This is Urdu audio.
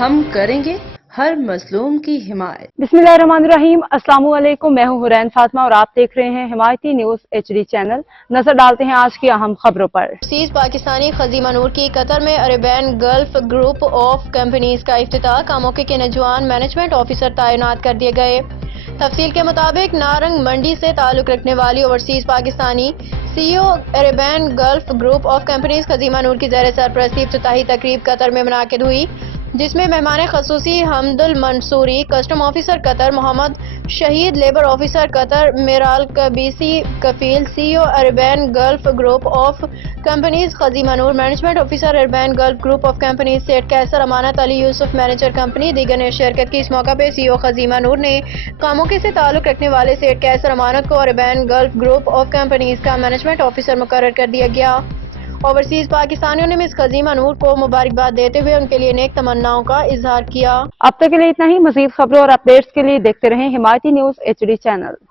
ہم کریں گے ہر مظلوم کی حمایت۔ بسمillahirrahmanirrahim، السلام علیکم، میں ہوں حرین فاطمہ اور آپ دیکھ رہے ہیں حمایتی نیوز HD چینل۔ نظر ڈالتے ہیں آج کی اہم خبروں پر۔ اوورسیز پاکستانی خزیمہ نور کی قطر میں Arabian Gulf group of companies کا افتتاح کا موقع کے نوجوان مینجمنٹ آفیسر تعینات کر دیے گئے۔ تفصیل کے مطابق نارنگ منڈی سے تعلق رکھنے والی overseas Pakistani CEO Arabian Gulf group of companies Khuzaima Noor کی زیر سرپرستی افتتاحی تقریب قطر میں منعقد ہوئی، جس میں مہمان خصوصی حمد المنصوری، کسٹم آفیسر قطر محمد شہید، لیبر آفیسر قطر میرال کبیسی کفیل، CEO Arabian Gulf group of companies Khuzaima Noor, management officer Arabian Gulf group of companies سیٹ کیسر، امانت علی یوسف مینیجر کمپنی، دیگر نے شرکت کی۔ اس موقع پہ CEO خزیمہ نور نے کاموکے سے تعلق رکھنے والے سیٹ کیسر امانت کو Arabian Gulf group of companies کا مینجمنٹ آفیسر مقرر کر دیا گیا۔ اوورسیز پاکستانیوں نے مس خزیمہ نور کو مبارکباد دیتے ہوئے ان کے لیے نیک تمناؤں کا اظہار کیا۔ اب تک کے لیے اتنا ہی۔ مزید خبروں اور اپڈیٹس کے لیے دیکھتے رہیں حمایتی نیوز HD چینل۔